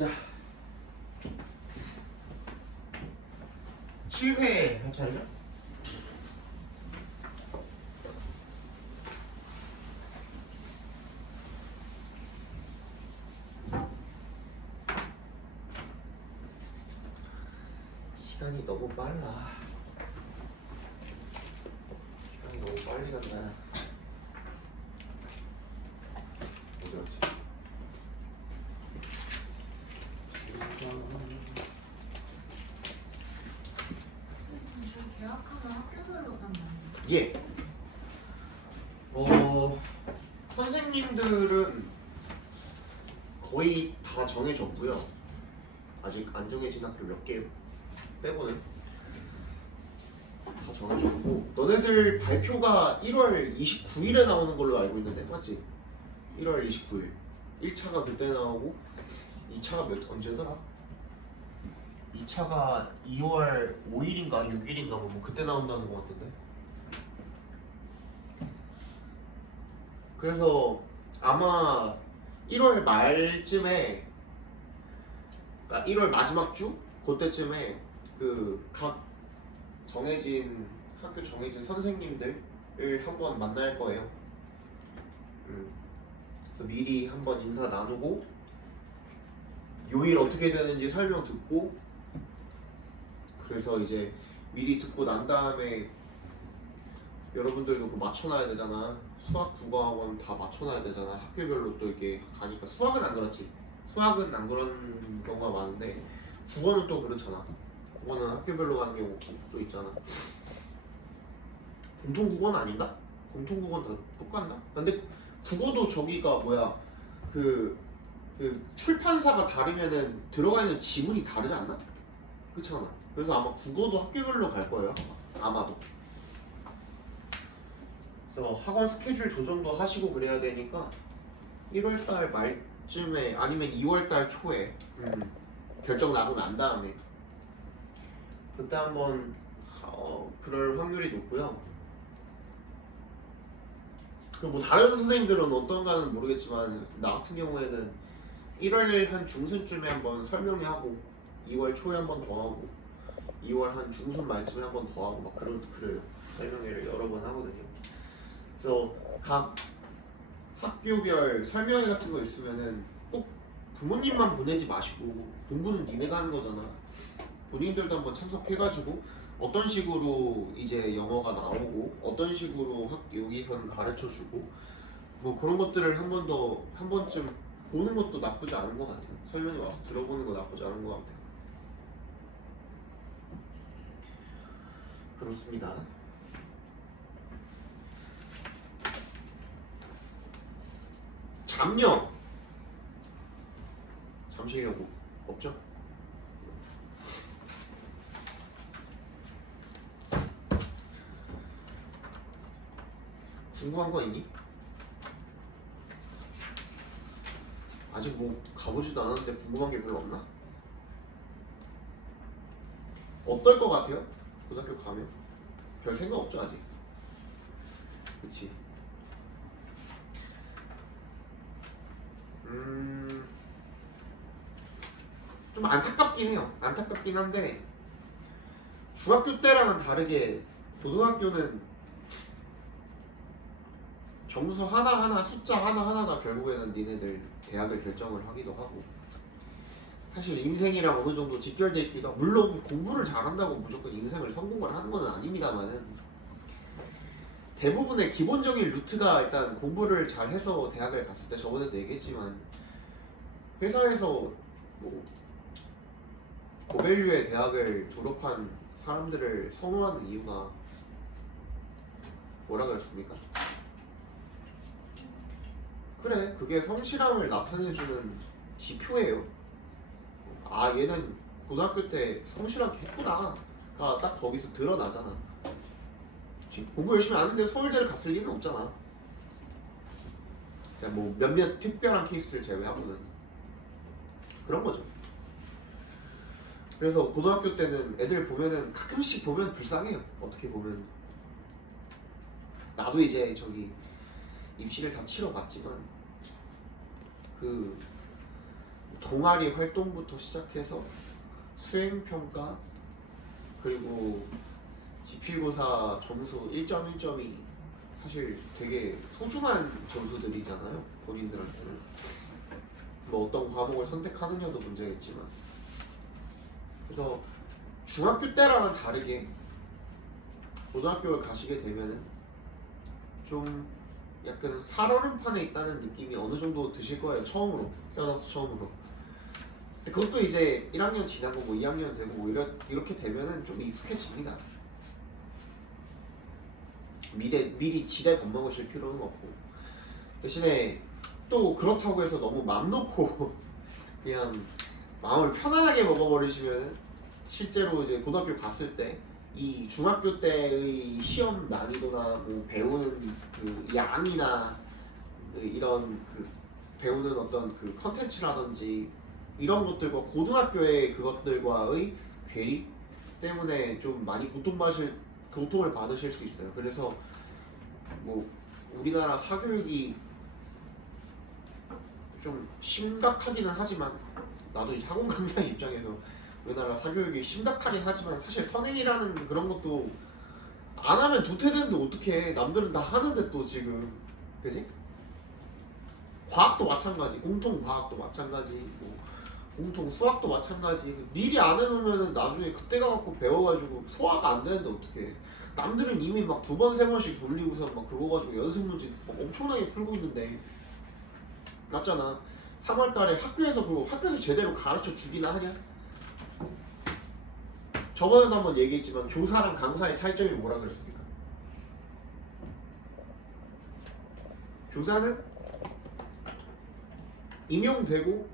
자, 7회 할 차례죠? 시간이 너무 빨라. 시간이 너무 빨리 간다. 어디 갔지? 계약하면 학교별로 가면 예. 선생님들은 거의 다 정해졌고요. 아직 안 정해진 학교 몇 개 빼고는 다 정해졌고, 너네들 발표가 1월 29일에 나오는 걸로 알고 있는데 맞지? 1월 29일 1차가 그때 나오고 2차가 언제더라? 2차가 2월 5일인가 6일인가 뭐 그때 나온다는 것 같은데. 그래서 아마 1월 말쯤에, 그러니까 1월 마지막 주 그때쯤에 그 각 정해진 학교 정해진 선생님들을 한번 만날 거예요. 그래서 미리 한번 인사 나누고 요일 어떻게 되는지 설명 듣고, 그래서 이제 미리 듣고 난 다음에 여러분들도 그 맞춰놔야 되잖아. 수학, 국어 학원 다 맞춰놔야 되잖아. 학교별로 또 이렇게 가니까. 수학은 안 그렇지. 수학은 안 그런 경우가 많은데 국어는 또 그렇잖아. 국어는 학교별로 가는 경우 또 있잖아. 공통국어는 아닌가? 공통국어는 다 똑같나? 근데 국어도 저기가 뭐야, 그 출판사가 다르면은 들어가 있는 지문이 다르지 않나? 그렇잖아. 그래서 아마 국어도 학교별로 갈 거예요. 아마도. 그래서 학원 스케줄 조정도 하시고 그래야 되니까 1월달 말쯤에 아니면 2월달 초에 결정 나고 난 다음에 그때 한번 그럴 확률이 높고요. 그리고 뭐 다른 선생님들은 어떤가는 모르겠지만 나 같은 경우에는 1월 한 중순쯤에 한번 설명회 하고 2월 초에 한번 더 하고 2월 한 중순 말쯤에 한번 더 하고 막 그래요. 설명회를 여러 번 하거든요. 그래서 각 학교별 설명회 같은 거 있으면은 꼭 부모님만 보내지 마시고, 공부는 니네가 하는 거잖아. 본인들도 한번 참석해가지고 어떤 식으로 이제 영어가 나오고 어떤 식으로 여기서는 가르쳐주고 뭐 그런 것들을 한 번쯤 보는 것도 나쁘지 않은 것 같아요. 설명회 와서 들어보는 거 나쁘지 않은 것 같아요. 그렇습니다. 잠녀 잠실여고 없죠? 궁금한 거 있니? 아직 뭐 가보지도 않았는데 궁금한 게 별로 없나? 어떨 것 같아요? 고등학교 가면? 별 생각 없죠 아직? 그치? 좀 안타깝긴 해요. 안타깝긴 한데 중학교 때랑은 다르게 고등학교는 점수 하나하나, 숫자 하나하나가 결국에는 니네들 대학을 결정을 하기도 하고, 사실 인생이랑 어느 정도 직결돼 있기도 하고, 물론 공부를 잘한다고 무조건 인생을 성공을 하는 건 아닙니다만은 대부분의 기본적인 루트가 일단 공부를 잘해서 대학을 갔을 때, 저번에도 얘기했지만 회사에서 뭐 고밸류의 대학을 졸업한 사람들을 선호하는 이유가 뭐라 그랬습니까? 그래, 그게 성실함을 나타내주는 지표예요. 아, 얘는 고등학교 때 성실하게 했구나가 딱 거기서 드러나잖아. 공부 열심히 안 했는데 서울대를 갔을 리는 없잖아. 그냥 뭐 몇몇 특별한 케이스를 제외하고는 그런 거죠. 그래서 고등학교 때는 애들 보면은 가끔씩 보면 불쌍해요. 어떻게 보면 나도 이제 저기 입시를 다 치러 봤지만 그 동아리 활동부터 시작해서 수행평가 그리고 지필고사 점수 1.1점이 사실 되게 소중한 점수들이잖아요. 본인들한테는. 뭐 어떤 과목을 선택하느냐도 문제겠지만. 그래서 중학교 때랑은 다르게 고등학교를 가시게 되면은 좀 약간 살얼음판에 있다는 느낌이 어느 정도 드실 거예요. 처음으로. 태어나서 처음으로. 근데 그것도 이제 1학년 지나고 뭐 2학년 되고 뭐 이렇게 되면은 좀 익숙해집니다. 미리 지대 겁먹으실 필요는 없고 대신에 또 그렇다고 해서 너무 맘 놓고 그냥 마음을 편안하게 먹어버리시면 실제로 이제 고등학교 갔을 때 이 중학교 때의 시험 난이도나 뭐 배우는 그 양이나 이런 그 배우는 어떤 그 컨텐츠라든지 이런 것들과 고등학교의 그것들과의 괴리 때문에 좀 많이 고통을 받으실 수 있어요. 그래서 뭐 우리나라 사교육이 좀 심각하기는 하지만 나도 이제 학원 강사 입장에서 우리나라 사교육이 심각하긴 하지만 사실 선행이라는 그런 것도 안 하면 도태되는데 어떡해. 남들은 다 하는데 또 지금 그지? 과학도 마찬가지, 공통 과학도 마찬가지, 뭐 공통 수학도 마찬가지. 미리 안 해놓으면 나중에 그때 가갖고 배워가지고 소화가 안 되는데 어떡해. 남들은 이미 막 2번, 3번씩 돌리고서 막 그거 가지고 연습 문제 막 엄청나게 풀고 있는데 맞잖아. 3월달에 학교에서 제대로 가르쳐 주기나 하냐? 저번에도 한번 얘기했지만 교사랑 강사의 차이점이 뭐라 그랬습니까? 교사는 임용되고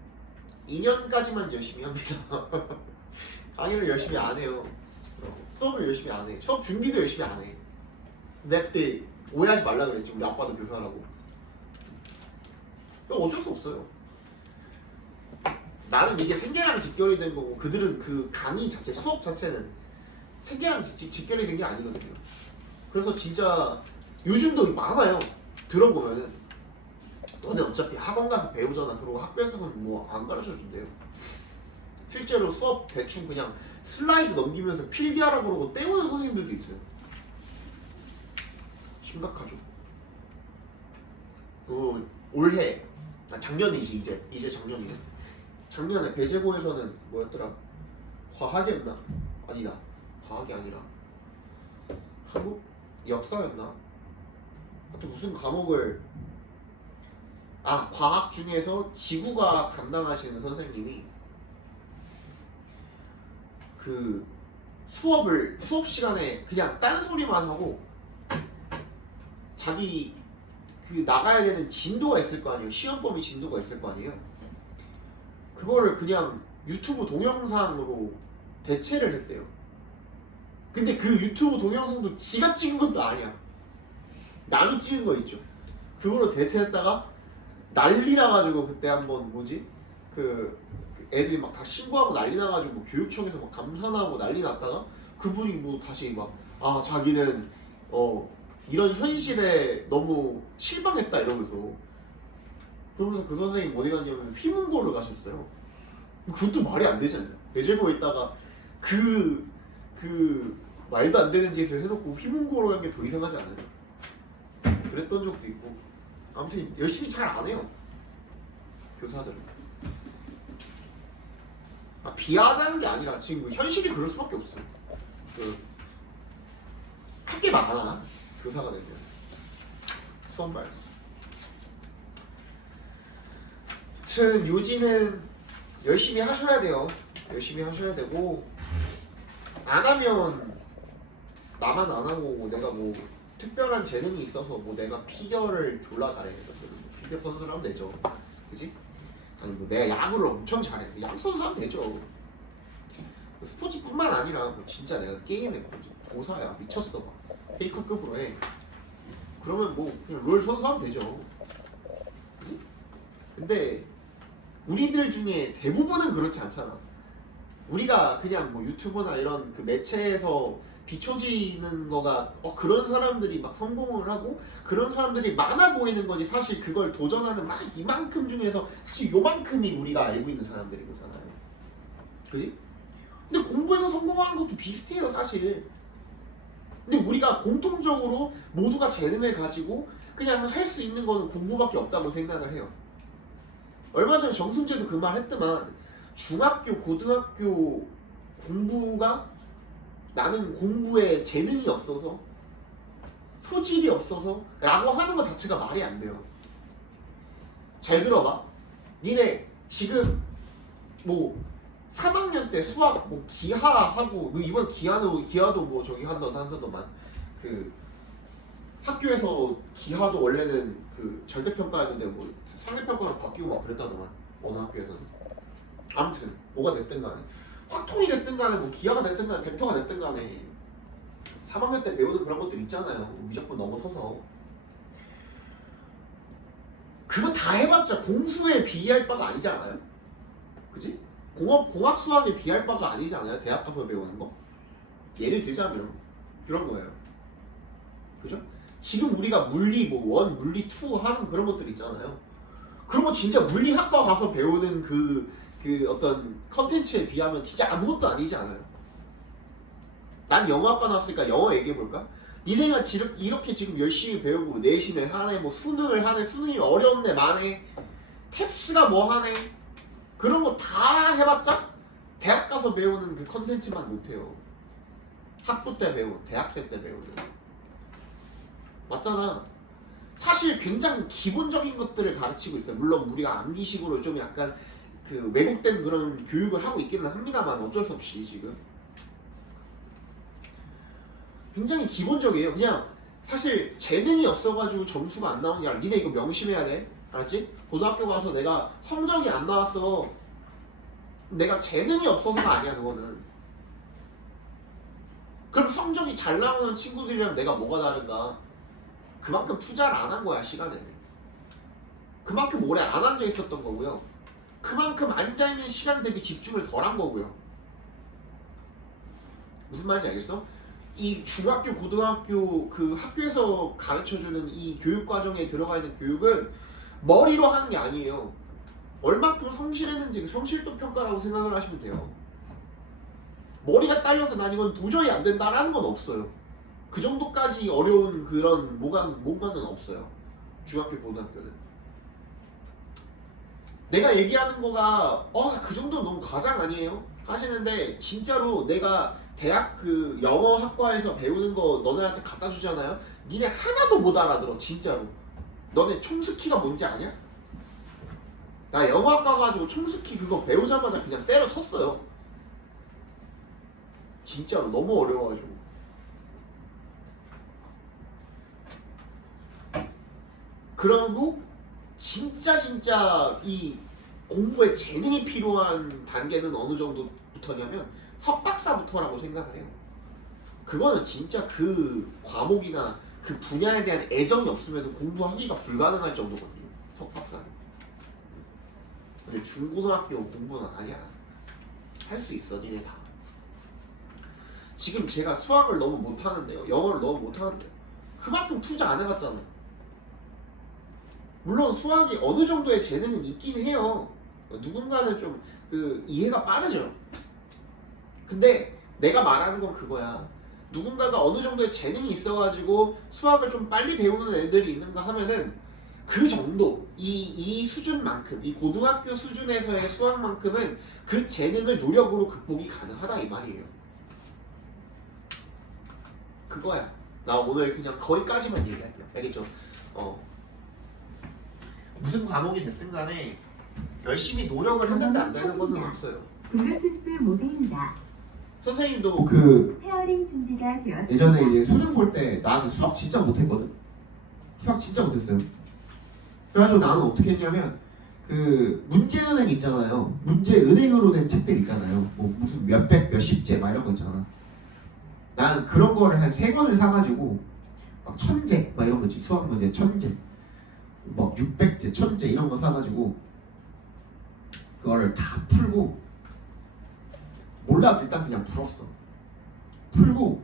2년까지만 열심히 합니다. 강의를 열심히 안 해요. 수업을 열심히 안 해. 수업 준비도 열심히 안 해. 내가 그때 오해하지 말라 그랬지. 우리 아빠도 교사라고. 어쩔 수 없어요. 나는 이게 생계랑 직결이 된 거고 그들은 그 강의 자체, 수업 자체는 생계랑 직결이 된 게 아니거든요. 그래서 진짜 요즘도 많아요. 들어보면은 너네 어차피 학원 가서 배우잖아. 그리고 학교에서는 뭐 안 가르쳐 준대요. 실제로 수업 대충 그냥 슬라이드 넘기면서 필기하라고 그러고 때우는 선생님들도 있어요. 심각하죠. 올해 작년이지 이제 작년이네. 작년에 배재고에서는 뭐였더라? 과학이었나? 아니다. 과학이 아니라 한국 역사였나? 하여튼 무슨 과목을 과학 중에서 지구과학 담당하시는 선생님이 그 수업 시간에 그냥 딴소리만 하고 자기 그 나가야 되는 진도가 있을 거 아니에요. 시험 범위 진도가 있을 거 아니에요. 그거를 그냥 유튜브 동영상으로 대체를 했대요. 근데 그 유튜브 동영상도 지가 찍은 것도 아니야. 남이 찍은 거 있죠. 그걸로 대체했다가 난리 나가지고 그때 한번 그 애들이 막 다 신고하고 난리 나가지고 뭐 교육청에서 막 감사하고 난리 났다가 그분이 뭐 다시 막 자기는 이런 현실에 너무 실망했다 이러면서 그러면서 그 선생님 어디 갔냐면 휘문고를 가셨어요. 그것도 말이 안 되잖아요. 배재고에 있다가 그 말도 안 되는 짓을 해놓고 휘문고로 간 게 더 이상하지 않아요? 그랬던 적도 있고 아무튼 열심히 잘 안 해요. 교사들은. 비하자는 게 아니라 지금 뭐 현실이 그럴 수밖에 없어요. 할 게 많아. 교사가 되면 수업 말고. 아무튼 요지는 열심히 하셔야 돼요. 열심히 하셔야 되고 안 하면 나만 안 하고 내가 뭐 특별한 재능이 있어서 뭐 내가 피겨를 졸라 잘해. 피겨 선수를 하면 되죠. 그지? 아니 뭐 내가 야구를 엄청 잘해. 야구 선수 하면 되죠. 스포츠뿐만 아니라 뭐 진짜 내가 게임에 고사야 미쳤어. 페이커급으로 해. 그러면 뭐 그냥 롤 선수 하면 되죠. 그지? 근데 우리들 중에 대부분은 그렇지 않잖아. 우리가 그냥 뭐 유튜브나 이런 그 매체에서 비춰지는 거가 그런 사람들이 막 성공을 하고 그런 사람들이 많아 보이는 거지. 사실 그걸 도전하는 막 이만큼 중에서 사실 요만큼이 우리가 알고 있는 사람들이잖아요. 그지? 근데 공부해서 성공하는 것도 비슷해요 사실. 근데 우리가 공통적으로 모두가 재능을 가지고 그냥 할 수 있는 거는 공부밖에 없다고 생각을 해요. 얼마 전에 정순재도 그 말 했더만 중학교, 고등학교 공부가 나는 공부에 재능이 없어서 소질이 없어서 라고 하는 것 자체가 말이 안 돼요. 잘 들어봐. 니네 지금 뭐 3학년 때 수학 뭐 기하하고 뭐 이번 기하도 뭐 저기 한다더만 그 학교에서 기하도 원래는 그 절대평가였는데 뭐 상대평가로 바뀌고 막 그랬다더만 어느 학교에서는. 아무튼 뭐가 됐든 간에 확통이 됐든 간에 뭐 기하가 됐든 간에 벡터가 됐든 간에 3학년 때 배우는 그런 것들 있잖아요. 무조건 넘어서서 그거 다 해봤자 공수에 비할 바가 아니지 않아요? 그지? 공학 수학에 비할 바가 아니지 않아요? 대학 가서 배우는 거? 예를 들자면 그런 거예요. 그죠? 지금 우리가 물리 뭐 1, 물리 2 하는 그런 것들 있잖아요. 그런 거 진짜 물리학과 가서 배우는 그 어떤 컨텐츠에 비하면 진짜 아무것도 아니지 않아요? 난 영어학과 나왔으니까 영어 얘기해볼까? 니네가 이렇게 지금 열심히 배우고 내신을 하네, 뭐 수능을 하네, 수능이 어려운데 만에 탭스가 뭐 하네, 그런 거 다 해봤자 대학 가서 배우는 그 컨텐츠만 못해요. 학부 때 배우고 대학생 때 배우는. 맞잖아. 사실 굉장히 기본적인 것들을 가르치고 있어요. 물론 우리가 암기식으로 좀 약간 그 왜곡된 그런 교육을 하고 있기는 합니다만 어쩔 수 없이 지금 굉장히 기본적이에요. 그냥 사실 재능이 없어가지고 점수가 안 나오는 게 아니라 니네 이거 명심해야 돼. 알았지? 고등학교 가서 내가 성적이 안 나왔어. 내가 재능이 없어서가 아니야 그거는. 그럼 성적이 잘 나오는 친구들이랑 내가 뭐가 다른가? 그만큼 투자를 안 한 거야 시간에. 그만큼 오래 안 앉아 있었던 거고요. 그만큼 앉아있는 시간 대비 집중을 덜 한 거고요. 무슨 말인지 알겠어? 이 중학교, 고등학교 그 학교에서 가르쳐주는 이 교육 과정에 들어가 있는 교육은 머리로 하는 게 아니에요. 얼만큼 성실했는지 그 성실도 평가라고 생각을 하시면 돼요. 머리가 딸려서 난 이건 도저히 안 된다라는 건 없어요. 그 정도까지 어려운 그런 뭔가는 없어요. 중학교, 고등학교는. 내가 얘기하는 거가 그 정도는 너무 과장 아니에요? 하시는데 진짜로 내가 대학 그 영어 학과에서 배우는 거 너네한테 갖다 주잖아요? 니네 하나도 못 알아들어 진짜로. 너네 촘스키가 뭔지 아냐? 나 영어학과 가지고 촘스키 그거 배우자마자 그냥 때려쳤어요. 진짜로 너무 어려워가지고. 그리고 진짜 이 공부에 재능이 필요한 단계는 어느 정도부터냐면 석박사부터라고 생각을 해요. 그거는 진짜 그 과목이나 그 분야에 대한 애정이 없으면 공부하기가 불가능할 정도거든요. 석박사는. 근데 중고등학교 공부는 아니야. 할 수 있어 니네 다. 지금 제가 수학을 너무 못하는데요, 영어를 너무 못하는데요, 그만큼 투자 안 해봤잖아요. 물론 수학이 어느 정도의 재능은 있긴 해요. 누군가는 좀 그 이해가 빠르죠. 근데 내가 말하는 건 그거야. 누군가가 어느 정도의 재능이 있어가지고 수학을 좀 빨리 배우는 애들이 있는가 하면은 그 정도, 이 수준만큼, 이 고등학교 수준에서의 수학만큼은 그 재능을 노력으로 극복이 가능하다 이 말이에요. 그거야. 나 오늘 그냥 거기까지만 얘기할게요. 알겠죠? 무슨 과목이 됐든 간에 열심히 노력을 했는데 안 되는 것은 없어요. 블루투스 모드입니다. 선생님도 그 페어링 준비가 되었습니다. 예전에 이제 수능 볼 때 나는 수학 진짜 못했거든. 수학 진짜 못했어요. 그래가지고 나는 어떻게 했냐면 그 문제은행 있잖아요. 문제은행으로 된 책들 있잖아요. 뭐 무슨 몇백 몇십제 막 이런 거 있잖아. 나는 그런 거를 한 3권을 사가지고 막 1000제 막 이런 거지. 수학 문제 1000제 막 600제 1000제 이런 거 사가지고 그거를 다 풀고, 몰라도 일단 그냥 풀었어. 풀고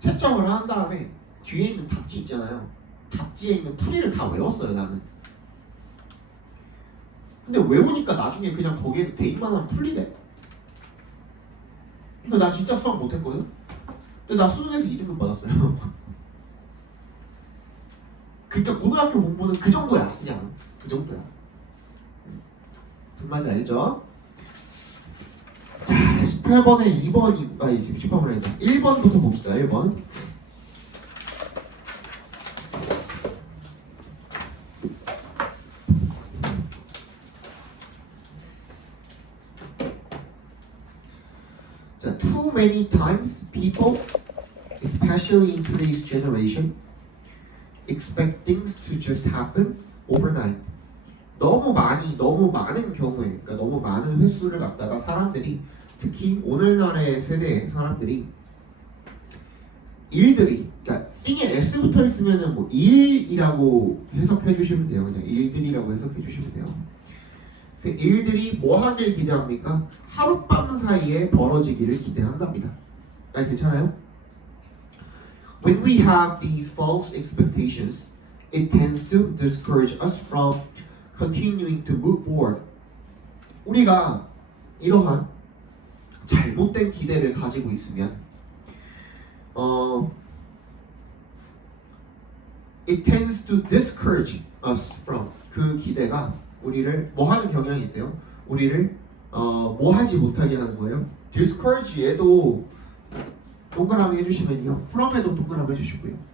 채점을 한 다음에 뒤에 있는 답지 있잖아요. 답지에 있는 풀이를 다 외웠어요 나는. 근데 외우니까 나중에 그냥 거기에 대입만 하면 풀리대. 근데 나 진짜 수학 못했거든. 근데 나 수능에서 2등급 받았어요. 그러니까 고등학교 공부는 그 정도야. 그냥 그 정도야. 무슨 말인지 알겠죠? 자, 18번에 2번이 18번이 아니다. 1번부터 봅시다. 1번. 자, too many times people, especially in today's generation, expect things to just happen overnight. 너무 많은 경우에, 그러니까 너무 많은 횟수를 갖다가 사람들이, 특히 오늘날의 세대의 사람들이 일들이, 그러니까 thing에 s부터 있으면은 뭐 일이라고 해석해 주시면 돼요. 그냥 일들이라고 해석해 주시면 돼요. 그래서 일들이 뭐 하길 기대합니까? 하룻밤 사이에 벌어지기를 기대한답니다. 아, 괜찮아요? When we have these false expectations, it tends to discourage us from continuing to move forward. 우리가 이러한 잘못된 기대를 가지고 있으면 it tends to discourage us from 그 기대가 우리를 뭐 하는 경향이 있대요. 우리를 뭐 하지 못하게 하는 거예요. discourage 얘도 동그라미 해주시면요. from에도 동그라미 해주시고요.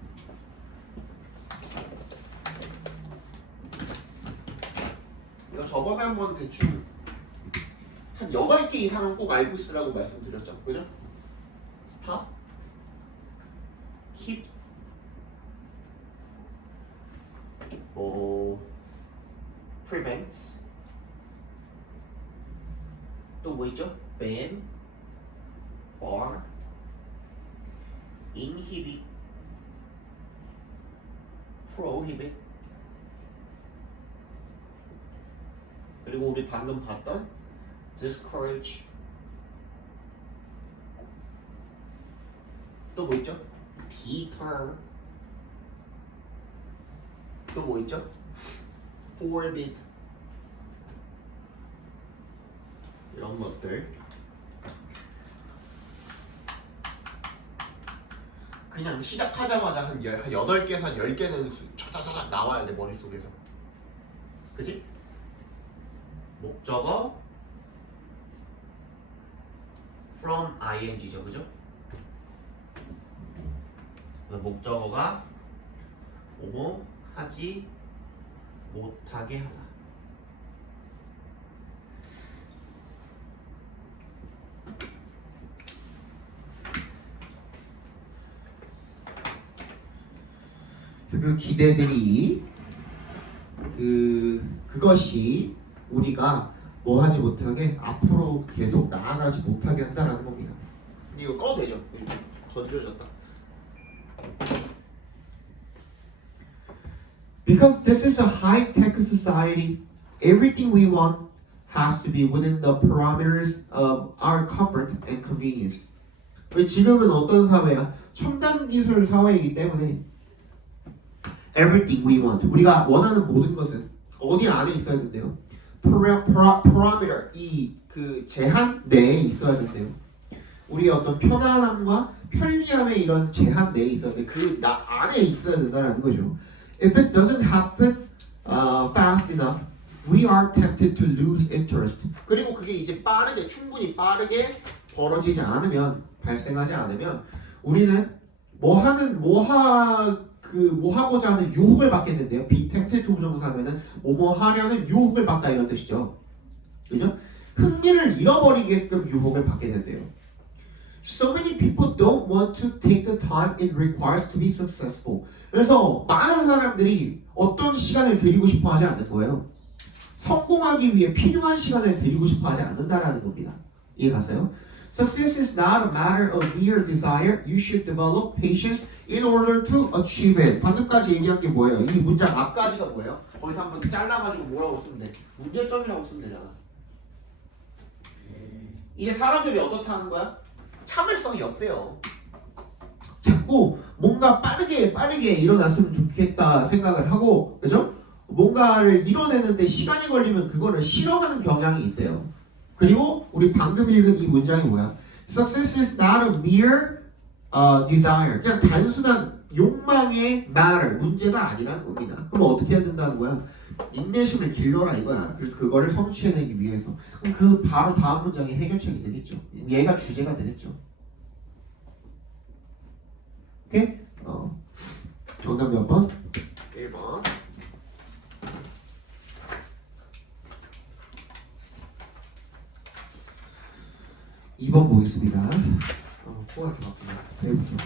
이거 저번에 한번 대충 한 8개 이상은 꼭 알고 있으라고 말씀드렸죠. 그죠? stop, keep, prevent, 또 뭐 있죠? ban, bar, inhibit, prohibit, 그리고 우리 방금 봤던 discourage, 또 뭐 있죠? deter, 또 뭐 있죠? forbid, 이런 것들 그냥 시작하자마자 한 8개에서 한 10개는 차차차차 나와야 돼 머릿속에서. 그치? 목적어 from ing죠. 그죠? 목적어가 뭐뭐 하지 못하게 하다. 그래서 그 기대들이 그것이 우리가 뭐 하지 못하게 앞으로 계속 나아가지 못하게 한다라는 겁니다. 이거 꺼도 되죠? 건조해졌다. Because this is a high-tech society, everything we want has to be within the parameters of our comfort and convenience. 우리 지금은 어떤 사회야? 첨단 기술 사회이기 때문에 everything we want, 우리가 원하는 모든 것은 어디 안에 있어야 된대요? parameter, 이 그 제한 내에 있어야 된대요. 우리의 어떤 편안함과 편리함의 이런 제한 내에 있어야 돼. 그 나 안에 있어야 된다는 거죠. If it doesn't happen fast enough, we are tempted to lose interest. 그리고 그게 이제 충분히 빠르게 벌어지지 않으면, 발생하지 않으면 우리는 뭐 하고자 하는 유혹을 받게 된대요. be tempted to 정사하면은 뭐뭐 하려는 유혹을 받다 이런 뜻이죠. 그죠? 흥미를 잃어버리게끔 유혹을 받게 된대요. So many people don't want to take the time it requires to be successful. 그래서 많은 사람들이 어떤 시간을 들이고 싶어 하지 않는 거예요. 성공하기 위해 필요한 시간을 들이고 싶어 하지 않는다라는 겁니다. 이해 갔어요? Success is not a matter of mere desire. You should develop patience in order to achieve it. 방금까지 얘기한 게 뭐예요? 이 문장 앞까지가 뭐예요? 거기서 한번 잘라가지고 뭐라고 쓰면 돼? 문제점이라고 쓰면 되잖아. 이제 사람들이 어떻다는 거야? 참을성이 없대요. 자꾸 뭔가 빠르게 일어났으면 좋겠다 생각을 하고, 그죠? 뭔가를 이뤄내는데 시간이 걸리면 그거를 싫어하는 경향이 있대요. 그리고 우리 방금 읽은 이 문장이 뭐야? Success is not a mere desire. 그냥 단순한 욕망의 matter, 문제가 아니라는 겁니다. 그럼 어떻게 해야 된다는 거야? 인내심을 길러라 이거야. 그래서 그거를 성취해내기 위해서. 그럼 그 바로 다음 문장이 해결책이 되겠죠. 얘가 주제가 되겠죠. 오케이? 정답 몇 번? 1번. 2번 보겠습니다. 코가 이렇게 막히네. 세 번째.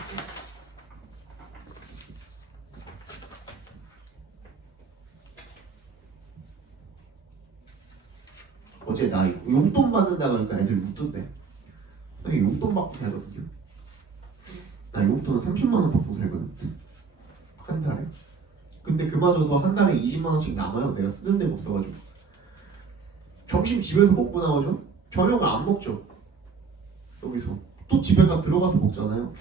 어제 나 용돈 받는다 그러니까 애들 웃던데. 아니 용돈 받고 살거든요. 나 용돈 30만 원 받고 살거든. 한 달에. 근데 그마저도 한 달에 20만 원씩 남아요. 내가 쓰는 데가 없어가지고. 점심 집에서 먹고 나오죠. 저녁을 안 먹죠. 여기서 또 집에 들어가서 먹잖아요.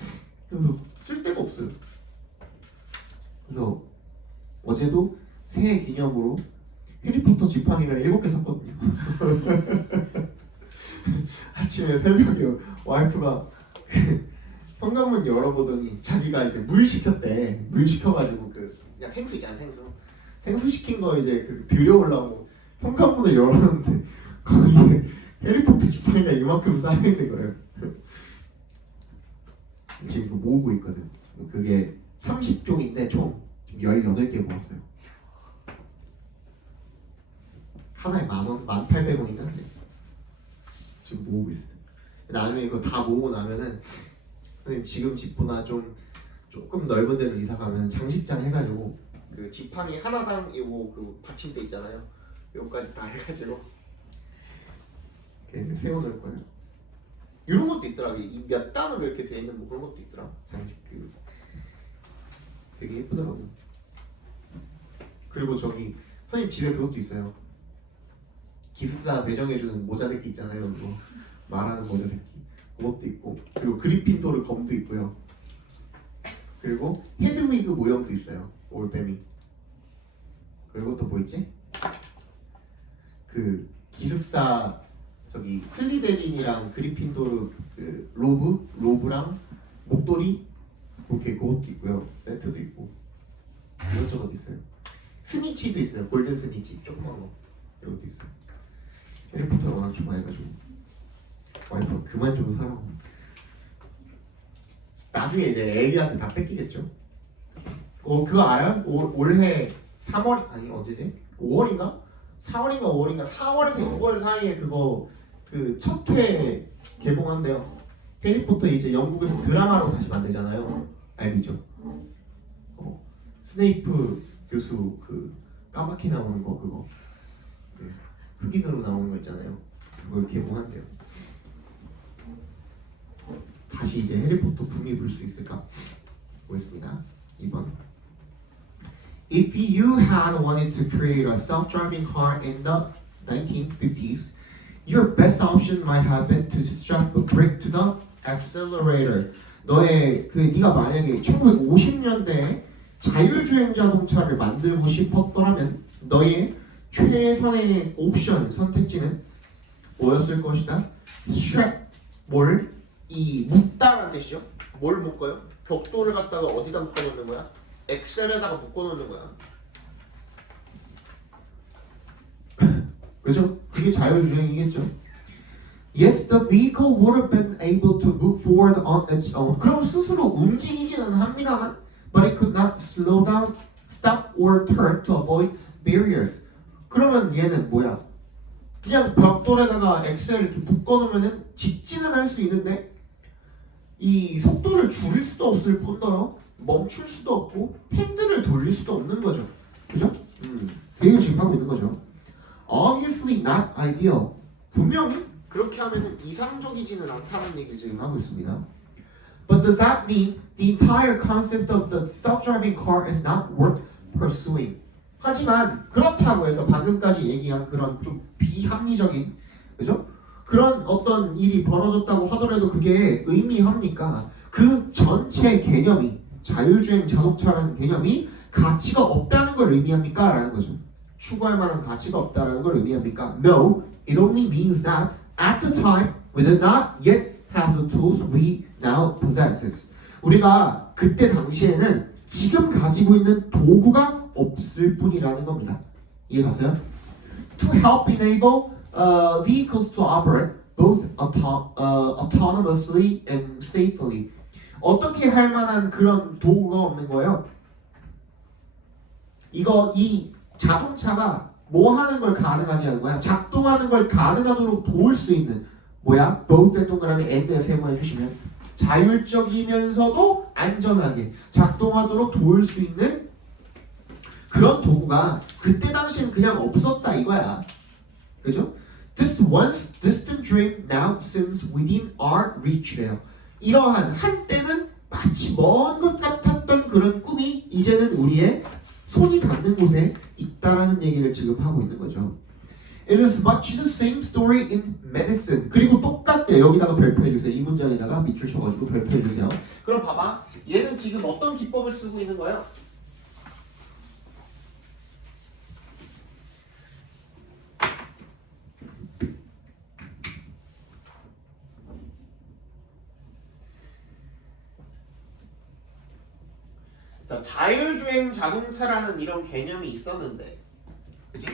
그래서 쓸 데가 없어요. 그래서 어제도 새해 기념으로 해리포터 지팡이를 7개 샀거든요. 아침에 새벽에 와이프가 현관문 열어보더니 자기가 이제 물 시켰대. 물 시켜가지고 그냥 생수 있잖아, 생수. 생수 시킨 거 이제 들여오려고 현관문을 열었는데 거기에 해리포터 지팡이가 이만큼 쌓여있는 거예요. 지금 그거 모으고 있거든. 그게 30종인데 총 18개 모았어요. 하나에 10,000원, 1,800원인가? 지금 모으고 있어요. 나중에 이거 다 모으고 나면은 선생님 지금 집보다 조금 넓은 데로 이사 가면 장식장 해가지고 그 지팡이 하나당 이거 그 받침대 있잖아요. 요거까지 다 해가지고 세워놓을 거예요. 이런 것도 있더라고. 이 몇 단으로 이렇게 돼 있는 뭐 그런 것도 있더라. 장식 되게 예쁘더라고. 그리고 저기 선생님 집에 그것도 있어요. 기숙사 배정해주는 모자 새끼 있잖아요. 그거 말하는 모자 새끼. 그것도 있고, 그리고 그리핀도르 검도 있고요. 그리고 헤드위그 모형도 있어요. 올빼미. 그리고 또 뭐 있지? 그 기숙사 저기 슬리데린이랑 그리핀도르 그 로브랑 목도리 그렇게 그것도 있고요. 세트도 있고 이것저것 있어요. 스니치도 있어요. 골든 스니치 조그만 거 이것도 있어요. 해리포터를 워낙 좋아해가지고 와이프 그만 좀 사라고. 나중에 이제 애기한테 다 뺏기겠죠. 그거 알아요? 올해 3월 아니 언제지? 5월인가? 4월인가 5월인가 4월에서 6월 사이에 그거 그 첫 회 개봉한대요. 해리포터 이제 영국에서 드라마로 다시 만들잖아요. 알죠? 스네이프 교수 그 까맣게 나오는 거 그거 흑인으로 나오는 거 있잖아요. 그걸 개봉한대요. 다시 이제 해리포터 붐이 불 수 있을까? 보겠습니다. 2번. If you had wanted to create a self-driving car in the 1950s, your best option might have been to strap a brake to the accelerator. 네가 만약에 1950년대에 자율주행 자동차를 만들고 싶었더라면 너의 최선의 옵션 선택지는 뭐였을 것이다? strap 이 묶다라는 뜻이죠. 뭘 묶어요? 벽돌을 갖다가 어디다 묶어놓는 거야? 엑셀에다가 묶어놓는 거야. 그죠? 그게 자율주행이겠죠. Yes, the vehicle would have been able to move forward on its own. 그럼 스스로 움직이기는 합니다만, but it could not slow down, stop or turn to avoid barriers. 그러면 얘는 뭐야? 그냥 벽돌에다가 엑셀 이렇게 묶어놓으면은 직진은 할 수 있는데 이 속도를 줄일 수도 없을 뿐더러 멈출 수도 없고 핸들을 돌릴 수도 없는 거죠. 그죠? 그 얘기를 지금 하고 있는 거죠. Obviously not ideal. 분명히 그렇게 하면은 이상적이지는 않다는 얘기를 지금 하고 있습니다. But does that mean the entire concept of the self-driving car is not worth pursuing? 하지만 그렇다고 해서 방금까지 얘기한 그런 좀 비합리적인, 그죠? 그런 어떤 일이 벌어졌다고 하더라도 그게 의미합니까? 그 전체 개념이 자율주행 자동차라는 개념이 가치가 없다는 걸 의미합니까? 라는 거죠. 추구할 만한 가치가 없다라는 걸 의미합니까? No, it only means that at the time we did not yet have the tools we now possess. 우리가 그때 당시에는 지금 가지고 있는 도구가 없을 뿐이라는 겁니다. 이해 갔어요? To help enable vehicles to operate both autonomously and safely. 어떻게 할 만한 그런 도구가 없는 거예요? 이 자동차가 뭐 하는 걸 가능하게 하는 거야? 작동하는 걸 가능하도록 도울 수 있는 뭐야? both 동그라미 and 세모해 주시면 자율적이면서도 안전하게 작동하도록 도울 수 있는 그런 도구가 그때 당시엔 그냥 없었다 이거야. 그죠? This once distant dream now seems within our reach래요. 이러한 한때는 마치 먼 것 같았던 그런 꿈이 이제는 우리의 손이 닿는 곳에 있다라는 얘기를 지금 하고 있는 거죠. It is much the same story in medicine. 그리고 똑같대요. 여기다가 별표해 주세요. 이 문장에다가 밑줄 쳐가지고 별표해 주세요. 그럼 봐봐. 얘는 지금 어떤 기법을 쓰고 있는 거예요? 자율주행 자동차라는 이런 개념이 있었는데, 그치?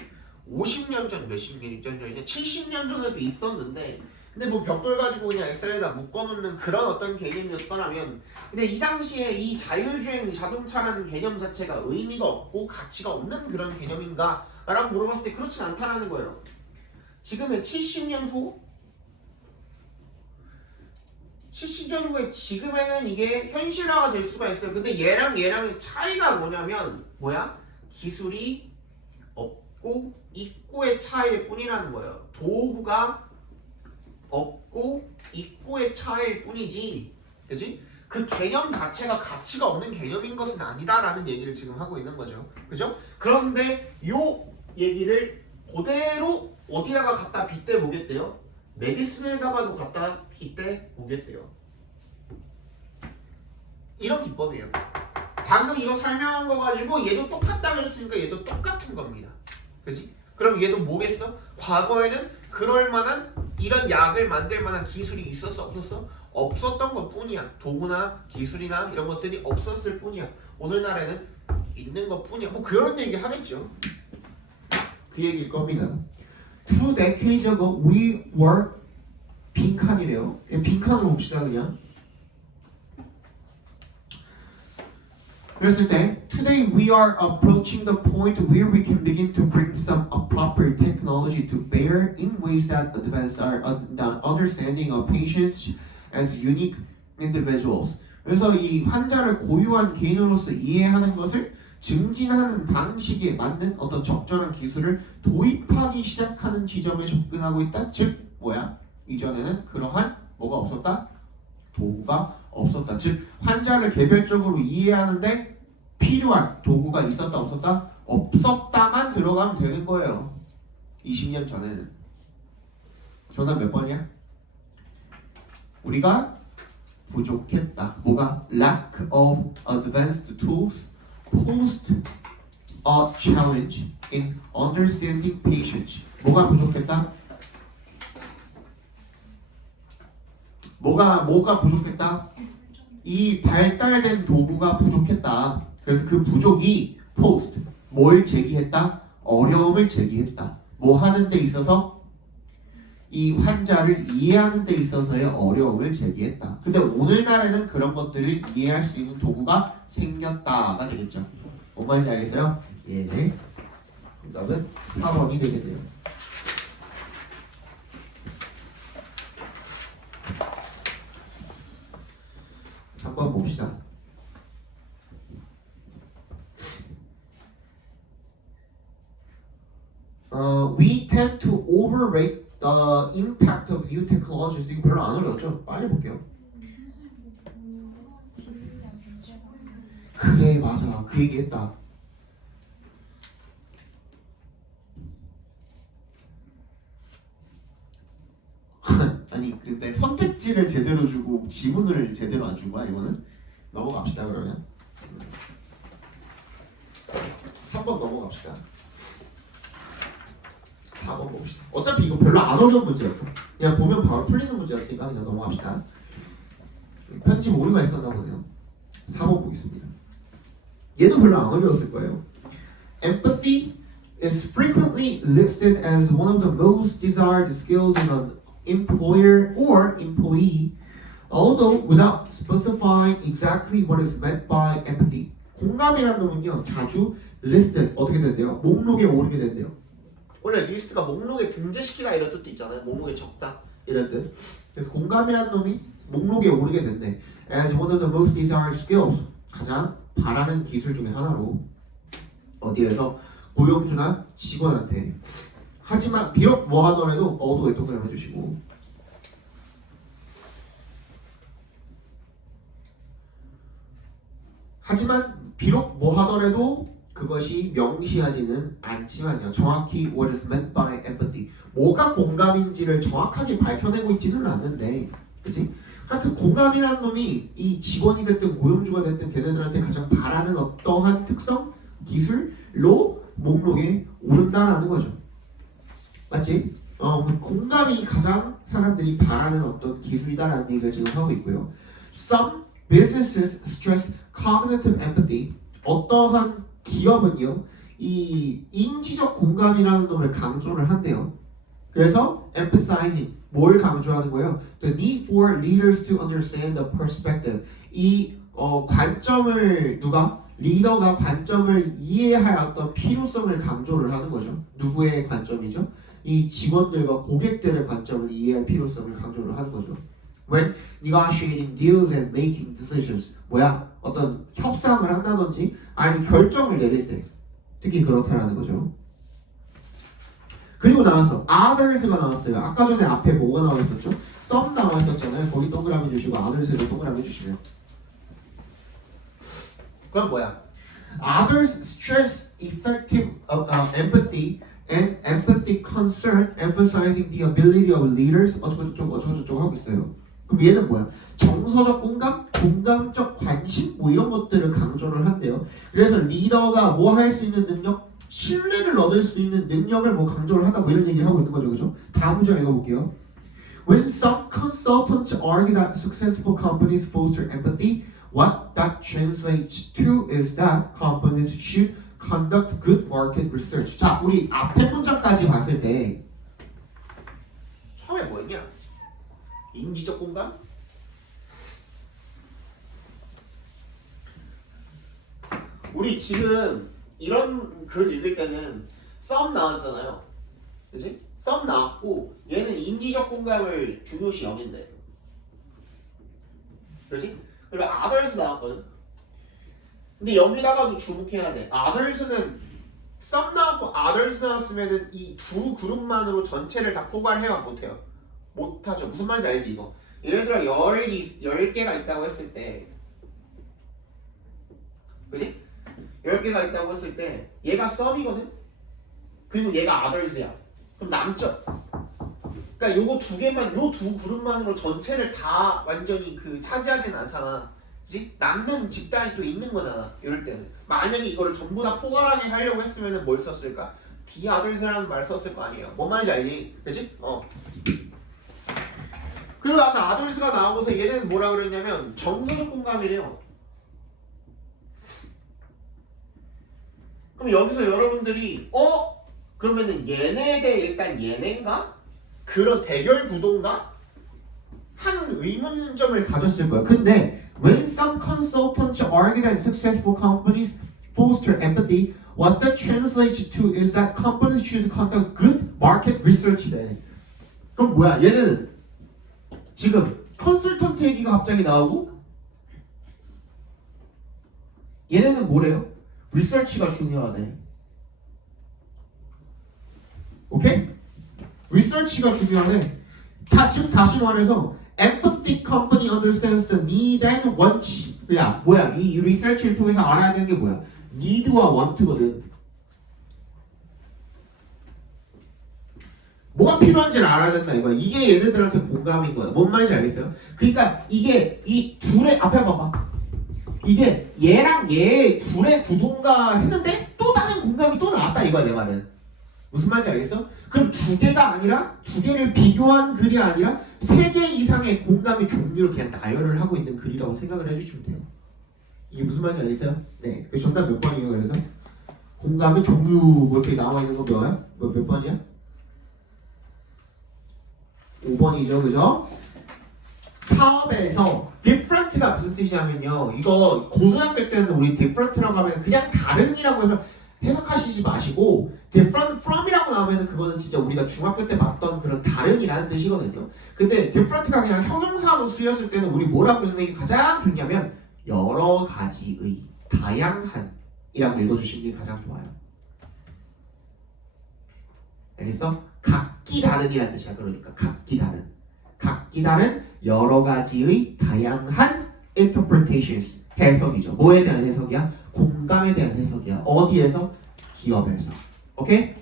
50년 전, 몇십 년 전이냐? 70년 전에도 있었는데, 근데 뭐 벽돌 가지고 그냥 엑셀에다 묶어놓는 그런 어떤 개념이었더라면, 근데 이 당시에 이 자율주행 자동차라는 개념 자체가 의미가 없고 가치가 없는 그런 개념인가? 라고 물어봤을 때 그렇진 않다라는 거예요. 지금의 70년 후 70년 후에 지금에는 이게 현실화가 될 수가 있어요. 근데 얘랑의 차이가 뭐냐면 기술이 없고 있고의 차이일 뿐이라는 거예요. 도구가 없고 있고의 차이일 뿐이지, 그지? 그 개념 자체가 가치가 없는 개념인 것은 아니다라는 얘기를 지금 하고 있는 거죠. 그죠? 그런데 요 얘기를 그대로 어디다가 갖다 빗대 보겠대요? 메디슨에다가도 갖다 빗대 보겠대요. 이런 기법이에요. 방금 이거 설명한 거 가지고 얘도 똑같다 그랬으니까 얘도 똑같은 겁니다. 그지? 그럼 얘도 뭐겠어? 과거에는 그럴 만한 이런 약을 만들 만한 기술이 있었어? 없었어? 없었던 것 뿐이야. 도구나 기술이나 이런 것들이 없었을 뿐이야. 오늘날에는 있는 것 뿐이야. 뭐 그런 얘기 하겠죠. 그 얘기일 겁니다. 2 decades ago we were 빈칸이래요. 빈칸으로 봅시다 그냥. 그랬을 때 Today we are approaching the point where we can begin to bring some appropriate technology to bear in ways that advance our understanding of patients as unique individuals. 그래서 이 환자를 고유한 개인으로서 이해하는 것을 증진하는 방식에 맞는 어떤 적절한 기술을 도입하기 시작하는 지점에 접근하고 있다. 즉 이전에는 그러한 뭐가 없었다? 도구가 없었다. 즉 환자를 개별적으로 이해하는데 필요한 도구가 있었다 없었다? 없었다만 들어가면 되는 거예요. 20년 전에는. 전화 몇 번이야? 우리가 부족했다. 뭐가? Lack of advanced tools posed a challenge in understanding patients. 뭐가 부족했다? 뭐가 부족했다? 이 발달된 도구가 부족했다. 그래서 그 부족이 posed, 뭘 제기했다? 어려움을 제기했다. 뭐 하는 데 있어서? 이 환자를 이해하는 데 있어서의 어려움을 제기했다. 근데 오늘날에는 그런 것들을 이해할 수 있는 도구가 생겼다가 되겠죠. 뭔 말인지 알겠어요? 예. 정답은 4번이 되겠어요. 한번 봅시다. We tend to overrate the impact of new technologies. 이거 별로 안 어려웠죠? 빨리 볼게요. 그래 맞아. 그 얘기했다. 아니 근데 선택지를 제대로 주고 지문을 제대로 안 준 거야 이거는? 넘어갑시다 그러면 3번 넘어갑시다 4번 봅시다 어차피 이거 별로 안 어려운 문제였어 그냥 보면 바로 풀리는 문제였으니까 그냥 넘어갑시다 편집 오류가 있었나 보네요 4번 보겠습니다 얘도 별로 안 어려웠을 거예요 Empathy is frequently listed as one of the most desired skills in an employer or employee, although without specifying exactly what is meant by empathy. 공감이라는 놈은요 자주 listed 어떻게 된대요? 목록에 오르게 된대요. 원래 리스트가 목록에 등재시키다 이런 뜻도 있잖아요. 목록에 적다 이런 뜻. 그래서 공감이라는 놈이 목록에 오르게 된대. As one of the most desired skills, 가장 바라는 기술 중에 하나로 어디에서 고용주나 직원한테. 하지만 비록 뭐 하더라도 어도에 동그라미 해주시고 하지만 비록 뭐 하더라도 그것이 명시하지는 않지만요 정확히 what is meant by empathy 뭐가 공감인지를 정확하게 밝혀내고 있지는 않는데 그치? 하여튼 공감이라는 놈이 이 직원이 됐든 고용주가 됐든 걔네들한테 가장 바라는 어떠한 특성, 기술로 목록에 오른다라는 거죠 맞지? 공감이 가장 사람들이 바라는 어떤 기술이다라는 얘기를 지금 하고 있고요. Some businesses stress cognitive empathy. 어떠한 기업은요, 이 인지적 공감이라는 놈을 강조를 한대요. 그래서 emphasizing 뭘 강조하는 거예요? The need for leaders to understand the perspective. 이 관점을 리더가 관점을 이해할 어떤 필요성을 강조를 하는 거죠. 누구의 관점이죠? 이 직원들과 고객들의 관점을 이해할 필요성을 강조를 하는 거죠. When negotiating deals and making decisions, 어떤 협상을 한다든지 아니면 결정을 내릴 때 특히 그렇다라는 거죠. 그리고 나와서 others가 나왔어요. 아까 전에 앞에 뭐가 나와 있었죠? some 나와 있었잖아요. 거기 동그라미 주시고 others에도 동그라미 주시면. 그건 뭐야? Others stress effective empathy and empathy concern, emphasizing the ability of leaders 어쩌고저쩌고 하고 있어요. 그럼 얘는 뭐야? 정서적 공감, 공감적 관심 뭐 이런 것들을 강조를 한대요. 그래서 리더가 뭐 할 수 있는 능력, 신뢰를 얻을 수 있는 능력을 뭐 강조를 한다 뭐 이런 얘기를 하고 있는 거죠, 그죠? 다음 문제 읽어볼게요. When some consultants argue that successful companies foster empathy, what that translates to is that companies should conduct good market research. 자, 우리 앞에 문장까지 봤을 때 처음에 뭐였냐? 인지적 공감? 우리 지금 이런 글 읽을 때는 썸 나왔잖아요. 그치? 썸 나왔고 얘는 인지적 공감을 중요시 여긴대. 그치? 그리고 others 나왔거든. 근데 여기다가도 주목해야 돼. others는 썸 나왔고 others 나왔으면은 이 두 그룹만으로 전체를 다 포괄해야 못해요. 못하죠. 무슨 말인지 알지 이거? 예를 들어 10개가 있다고 했을 때 그치? 10개가 있다고 했을 때 얘가 썸이거든? 그리고 얘가 others야. 그럼 남죠? 그러니까 요거 두 개만, 요 두 그룹만으로 전체를 다 완전히 차지하진 않잖아. 그치? 남는 집단이 또 있는 거잖아. 이럴 때는. 만약에 이거를 전부 다 포괄하게 하려고 했으면 뭘 썼을까? the others라는 말 썼을 거 아니에요. 뭔 말인지 알지? 그치? 그리고 나서 others가 나오고서 얘는 뭐라 그랬냐면 정서적 공감이래요. 그럼 여기서 여러분들이 그러면은 얘네에 대해 일단 얘네인가? 그런 대결 구도인가? 하는 의문점을 가졌을 거야. 근데 when some consultants argue that successful companies foster empathy, what that translates to is that companies should conduct good market research래. 그럼 뭐야? 얘는 지금 컨설턴트 얘기가 갑자기 나오고 얘네는 뭐래요? 리서치가 중요하네. 오케이? 리서치가 중요하네. 지금 다시 말해서 empathy company understands the need and want. 뭐야? 이 리서치를 통해서 알아야 되는 게 뭐야? need와 want거든. 뭐가 필요한지를 알아야 된다 이거야. 이게 얘네들한테 공감인 거야. 뭔 말인지 알겠어요? 그러니까 이게 이 둘의 앞에 봐봐. 이게 얘랑 얘 둘의 구동가 했는데 또 다른 공감이 또 나왔다 이거야 내 말은. 무슨 말인지 알겠어? 그럼 두 개가 아니라 두 개를 비교한 글이 아니라 세 개 이상의 공감의 종류를 그냥 나열을 하고 있는 글이라고 생각을 해주시면 돼요. 이게 무슨 말인지 알겠어요? 네. 그 정답 몇 번이에요? 그래서 공감의 종류 뭐 이렇게 나와 있는 거 뭐야? 몇 번이야? 5번이죠, 그죠? 사업에서 different가 무슨 뜻이냐면요. 이거 고등학교 때는 우리 different라고 하면 그냥 다른이라고 해서 해석하시지 마시고 different from이라고 나오면 그거는 진짜 우리가 중학교 때 봤던 그런 다른이라는 뜻이거든요. 근데 different가 그냥 형용사로 쓰였을 때는 우리 뭐라고 읽는 게 가장 좋냐면 여러 가지의 다양한이라고 읽어주시는 게 가장 좋아요. 알겠어? 각기 다른이라는 뜻이야. 그러니까 각기 다른 여러 가지의 다양한 interpretations 해석이죠. 뭐에 대한 해석이야? 공감에 대한 해석이야. 어디에서? 기업에서. 오케이?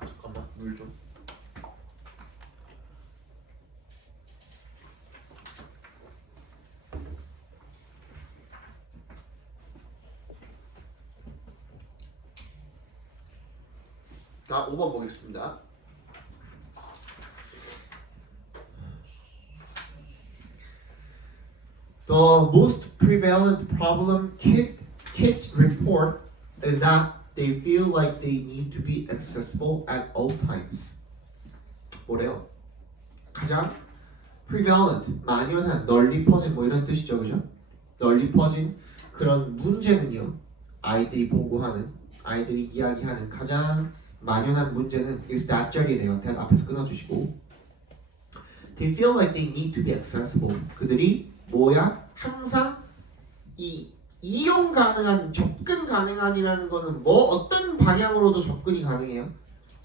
잠깐만 물 좀. 자, 5번 보겠습니다. The most prevalent problem kids report is that they feel like they need to be accessible at all times. 뭐래요? 가장 prevalent, 만연한, 널리 퍼진 뭐 이런 뜻이죠, 그죠? 널리 퍼진 그런 문제는요. 아이들이 보고하는, 아이들이 이야기하는 가장 만연한 문제는 is that짜리래요. that 앞에서 끊어주시고 they feel like they need to be accessible. 그들이 뭐야? 항상 이 이용 가능한, 접근 가능한이라는 거는 뭐 어떤 방향으로도 접근이 가능해요?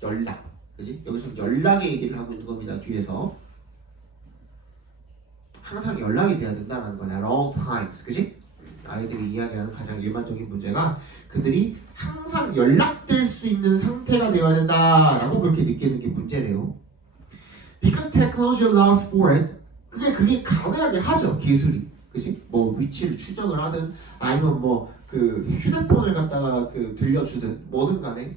연락, 그지? 여기서 연락의 얘기를 하고 있는 겁니다. 뒤에서 항상 연락이 돼야 된다는 거야. at all times, 그지? 아이들이 이야기하는 가장 일반적인 문제가 그들이 항상 연락될 수 있는 상태가 되어야 된다라고 그렇게 느끼는 게 문제래요. Because technology allows for it. 그게 가능하게 하죠, 기술이. 그치? 뭐 위치를 추적을 하든 아니면 뭐 그 휴대폰을 갖다가 그 들려주든 뭐든 간에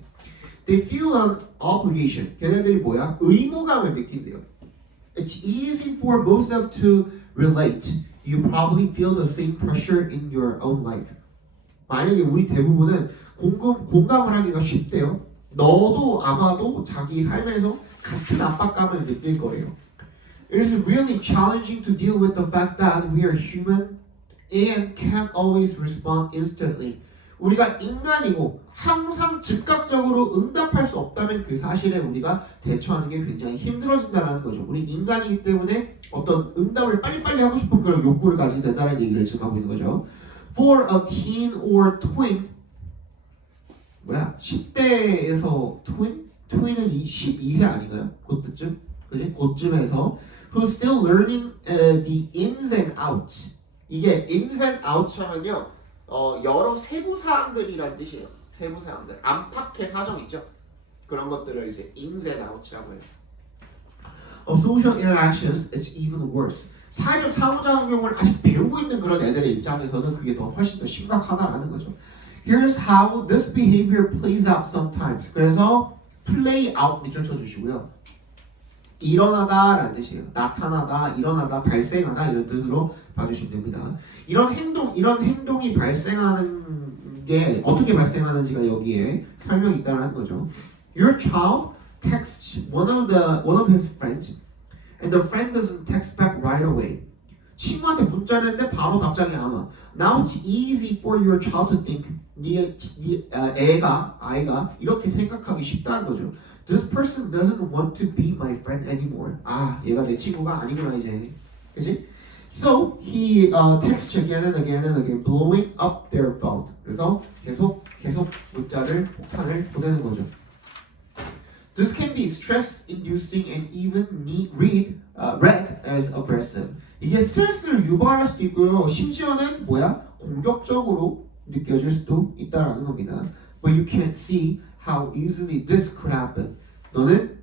they feel an obligation. 걔네들이 뭐야? 의무감을 느낀대요. It's easy for most of to relate. You probably feel the same pressure in your own life. 만약에 우리 대부분은 공감을 하기가 쉽대요. 너도 아마도 자기 삶에서 같은 압박감을 느낄 거래요. It is really challenging to deal with the fact that we are human and can't always respond instantly. 우리가 인간이고 항상 즉각적으로 응답할 수 없다면 그 사실에 우리가 대처하는 게 굉장히 힘들어진다는 거죠. 우리 인간이기 때문에 어떤 응답을 빨리빨리 하고 싶은 그런 욕구를 가지게 된다는 얘기를 지금 하고 있는 거죠. For a teen or twin, 뭐야? 10대에서 twin? twin은 12세 아닌가요? 그때쯤? 그지? 그쯤에서 who's still learning the ins and outs. 이게 ins and outs 하면요, 여러 세부 사항들이란 뜻이에요. 세부 사항들, 안팎의 사정 있죠? 그런 것들을 이제 ins and outs라고 해요. Of social interactions, it's even worse. 사회적 상호작용을 아직 배우고 있는 그런 애들의 입장에서는 그게 더 훨씬 더 심각하다라는 거죠. Here's how this behavior plays out sometimes. 그래서 play out 밑줄 쳐주시고요. 일어나다라는 뜻이에요. 나타나다, 일어나다, 발생하다 이런 뜻으로 봐주시면 됩니다. 이런 행동이 발생하는 게 어떻게 발생하는지가 여기에 설명이 있다는 거죠. Your child texts one of his friends, and the friend doesn't text back right away. 친구한테 문자를 했는데 바로 답장이 안 와. Now it's easy for your child to think. 아이가 이렇게 생각하기 쉽다는 거죠. This person doesn't want to be my friend anymore. 얘가 내 친구가 아니구나 이제. 그치? So he texts again and again and again, blowing up their phone. 그래서 계속 문자를 폭탄을 보내는 거죠. This can be stress-inducing and even read as aggressive. 이게 스트레스를 유발할 수도 있고요. 심지어는 뭐야? 공격적으로 느껴질 수도 있다라는 겁니다. But you can't see how easily this could happen. 너는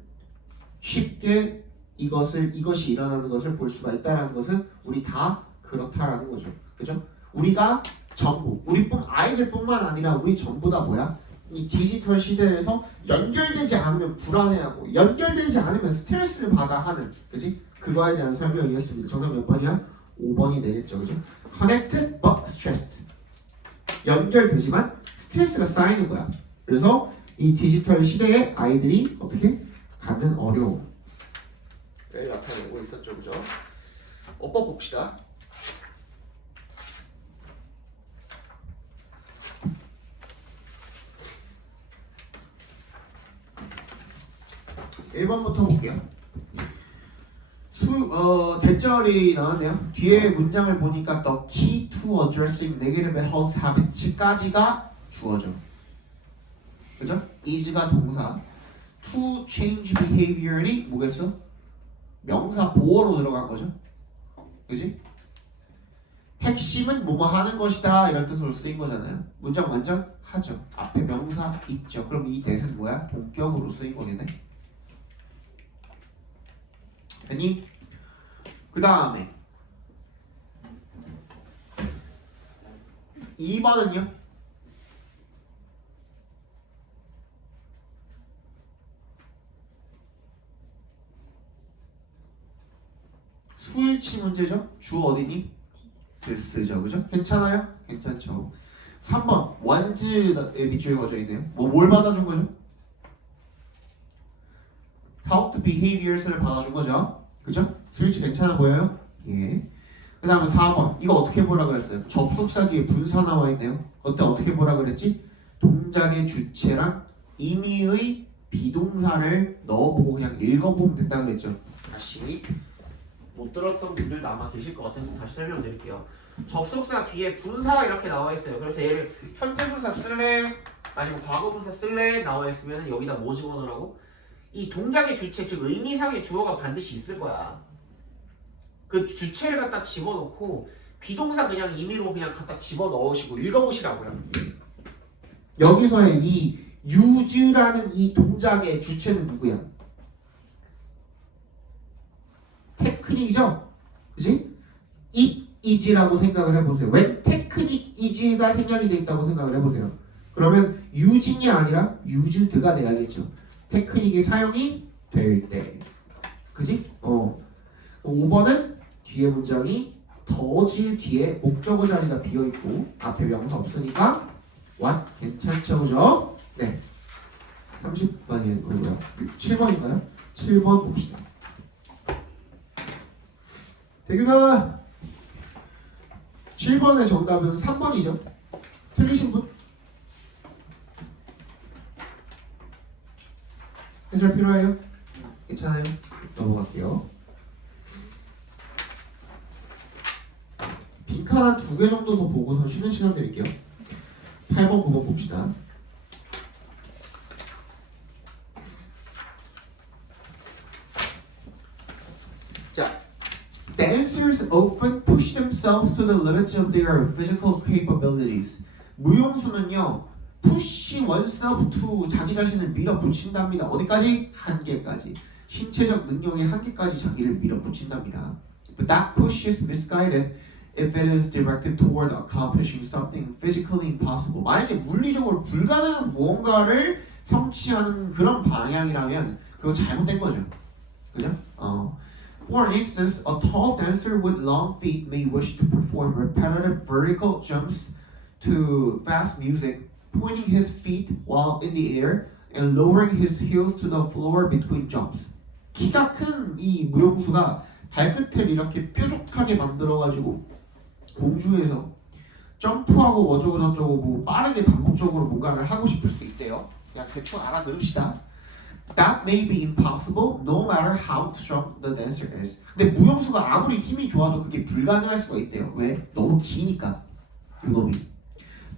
쉽게 이것이 일어나는 것을 볼 수가 있다라는 것은 우리 다 그렇다라는 거죠. 그죠? 우리가 전부, 아이들뿐만 아니라 우리 전부 다 뭐야? 이 디지털 시대에서 연결되지 않으면 불안해하고 연결되지 않으면 스트레스를 받아 하는, 그지? 그거에 대한 설명이었습니다. 정답 몇 번이야? 5번이 되겠죠, 그죠? Connected but stressed. 연결되지만 스트레스가 쌓이는 거야. 그래서 이 디지털 시대에 아이들이 어떻게 갖는 어려움을 나타내고 있었죠, 그죠? 어법 봅시다. 1번부터 볼게요. 대절이 나왔네요. 뒤에 문장을 보니까 the key to addressing negative health habits까지가 주어져. 그죠? is가 동사, to change behavior이 뭐겠어? 명사 보어로 들어간 거죠. 그지? 핵심은 뭐뭐 하는 것이다 이런 뜻으로 쓰인 거잖아요. 문장 완전 하죠. 앞에 명사 있죠. 그럼 이 대는 뭐야? 동격으로 쓰인 거겠네. 됐니? 그 다음에 2번은요? 수일치 문제죠? 주 어디니? this죠. 그죠? 괜찮아요? 괜찮죠. 3번 원즈에 밑줄 그어져 있네요. 뭘 받아준 거죠? health behaviors를 받아준 거죠. 그죠? 수일치 괜찮아 보여요? 예. 그 다음에 4번 이거 어떻게 보라 그랬어요? 접속사 뒤에 분사 나와 있네요. 그때 어떻게 보라 그랬지? 동작의 주체랑 의미의 비동사를 넣어보고 그냥 읽어보면 된다 그랬죠. 다시 못 들었던 분들도 아마 계실 것 같아서 다시 설명드릴게요. 접속사 뒤에 분사가 이렇게 나와 있어요. 그래서 얘를 현재 분사 쓸래? 아니면 과거 분사 쓸래? 나와 있으면 여기다 뭐 집어넣으라고? 이 동작의 주체, 즉 의미상의 주어가 반드시 있을 거야. 그 주체를 갖다 집어넣고 비동사 그냥 임의로 그냥 갖다 집어넣으시고 읽어보시라고요. 여기서의 이 use라는 이 동작의 주체는 누구야? 테크닉이죠? 그지? it is라고 생각을 해보세요. 왜 테크닉 is가 생략이 돼 있다고 생각을 해보세요. 그러면 using이 아니라 used가 돼야겠죠. 테크닉이 사용이 될 때. 그지? 5번은 뒤에 문장이 does 뒤에 목적어 자리가 비어있고 앞에 명사 없으니까 what? 괜찮죠? 그죠? 네. 30번이 뭐고요? 7번인가요? 7번 봅시다. 대균아 7번의 정답은 3번이죠. 틀리신 분? 해설 필요해요? 괜찮아요? 넘어갈게요. 빈칸 한 2개 정도 더 보고 더 쉬는 시간 드릴게요. 8번, 9번 봅시다. 자, dancers often push themselves to the limits of their physical capabilities. 무용수는요, push oneself to 자기 자신을 밀어붙인답니다. 어디까지? 한계까지. 신체적 능력의 한계까지 자기를 밀어붙인답니다. But that push is misguided if it is directed toward accomplishing something physically impossible. 만약에 물리적으로 불가능한 무언가를 성취하는 그런 방향이라면 그거 잘못된 거죠. 그죠? For instance, a tall dancer with long feet may wish to perform repetitive vertical jumps to fast music, pointing his feet while in the air and lowering his heels to the floor between jumps. 키가 큰 이 무용수가 발끝을 이렇게 뾰족하게 만들어가지고 공중에서 점프하고 어쩌고 저쩌고 뭐 빠르게 반복적으로 뭔가를 하고 싶을 수 있대요. 그냥 대충 알아들읍시다. That may be impossible no matter how strong the dancer is. 근데 무용수가 아무리 힘이 좋아도 그게 불가능할 수가 있대요. 왜? 너무 기니까. 놈이.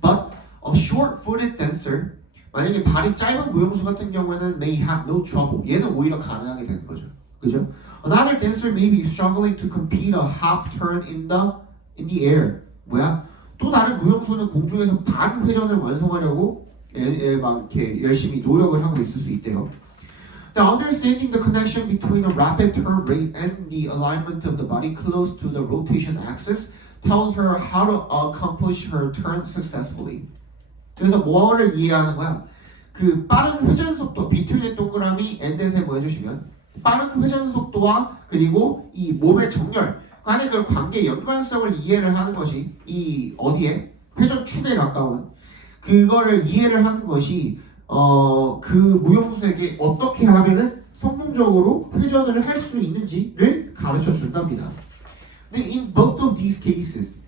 But a short-footed dancer, 만약에 발이 짧은 무용수 같은 경우에는 may have no trouble. 얘는 오히려 가능하게 되는 거죠. 그죠? Another dancer may be struggling to complete a half turn in the air. 뭐야? 또 다른 무용수는 공중에서 반 회전을 완성하려고 막 이렇게 열심히 노력을 하고 있을 수 있대요. The understanding the connection between a rapid turn rate and the alignment of the body close to the rotation axis tells her how to accomplish her turn successfully. 그래서 뭐를 이해하는 거야? 그 빠른 회전 속도, between의 동그라미 and에서 뭐 해주시면 빠른 회전 속도와 그리고 이 몸의 정렬 간의 그런 관계 연관성을 이해를 하는 것이 이 어디에 회전 축에 가까운 그거를 이해를 하는 것이 그 무용수에게 어떻게 하면은 성공적으로 회전을 할 수 있는지를 가르쳐 준답니다. 근데 in both of these cases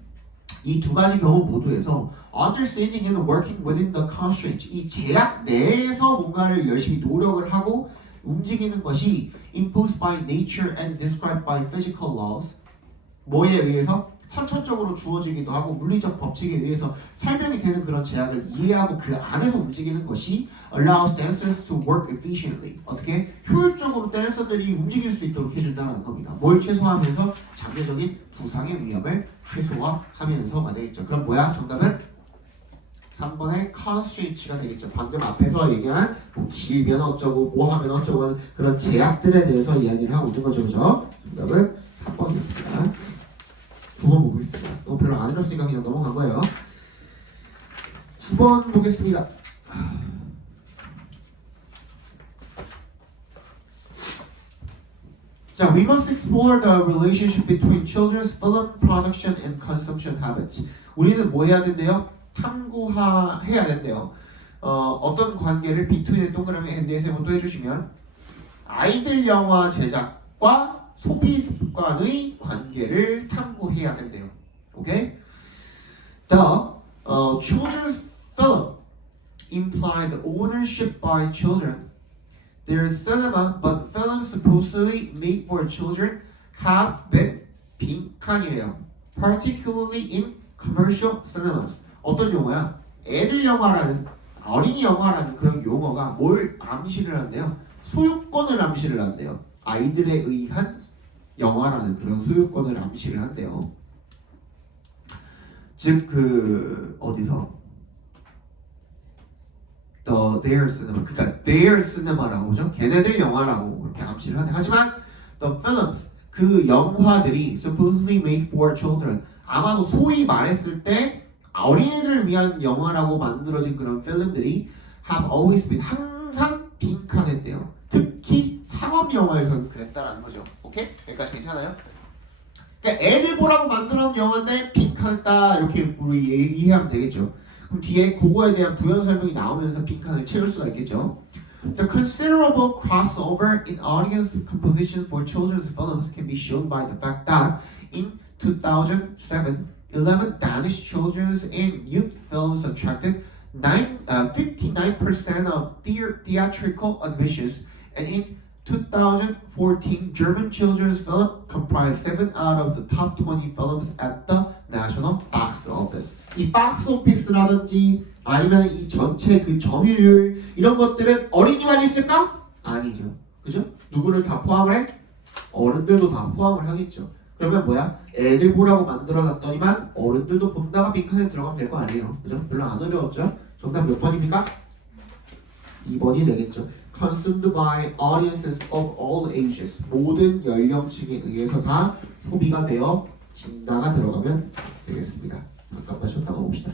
이 두 가지 경우 모두에서 understanding and working within the constraint 이 제약 내에서 뭔가를 열심히 노력을 하고 움직이는 것이 imposed by nature and described by physical laws 뭐에 의해서 선천적으로 주어지기도 하고 물리적 법칙에 의해서 설명이 되는 그런 제약을 이해하고 그 안에서 움직이는 것이 allows dancers to work efficiently 어떻게 효율적으로 댄서들이 움직일 수 있도록 해준다는 겁니다. 뭘 최소화하면서 장기적인 부상의 위험을 최소화하면서가 되겠죠. 그럼 뭐야? 정답은 3번의 constraints가 되겠죠. 방금 앞에서 얘기한 뭐 길면 어쩌고 뭐 하면 어쩌고 하는 그런 제약들에 대해서 이야기를 하고 있는 거죠. 그죠? 정답은 3번이었습니다. 9번 보겠습니다. 너무 별로 안 어렵으니까 그냥 넘어간 거예요. 9번 보겠습니다. 자, we must explore the relationship between children's film production and consumption habits. 우리는 뭐 해야 된대요? 탐구해야 된대요. 어떤 관계를 between의 동그라미 and 또 해주시면 아이들 영화 제작과 소비 습관의 관계를 탐구해야 된대요. 오케이? The children's film implied ownership by children. Their cinema, but films supposedly made for children have been 빈칸이래요. Particularly in commercial cinemas. 어떤 용어야? 애들 영화라는 어린이 영화라는 그런 용어가 뭘 암시를 한대요? 소유권을 암시를 한대요. 아이들에 의한 영화라는 그런 소유권을 암시를 한대요. 즉 그 어디서 their cinema 그러니까 their cinema라고 보죠. 걔네들 영화라고 그렇게 암시를 한대. 하지만 the films 그 영화들이 supposedly made for children 아마도 소위 말했을 때 어린이들을 위한 영화라고 만들어진 그런 필름들이 have always been 항상 빈칸했대요. 특히 상업 영화에서는 그랬다라는 거죠. 오케이? 여기까지 괜찮아요? 그러니까 애들 보라고 만들어놓은 영화인데 빈칸했다 이렇게 우리 이해하면 되겠죠. 그럼 뒤에 그거에 대한 부연 설명이 나오면서 빈칸을 채울 수가 있겠죠. The considerable crossover in audience composition for children's films can be shown by the fact that in 2007, 11 Danish children's and youth films attracted 59% of theatrical admissions, and in 2014, German children's film comprised 7 out of the top 20 films at the national box office. 이 박스 오피스라든지 아니면 이 전체 그 점유율 이런 것들은 어린이만 있을까? 아니죠. 그죠? 누구를 다 포함을 해? 어른들도 다 포함을 하겠죠. 그러면 뭐야? 애들 보라고 만들어놨더니만 어른들도 본다가 빈칸에 들어가면 될 거 아니에요. 그죠? 별로 안 어려웠죠? 정답 몇 번입니까? 2번이 되겠죠. Consumed by audiences of all ages. 모든 연령층에 의해서 다 소비가 되어 진다가 들어가면 되겠습니다. 잠깐만 쉬었다가 봅시다.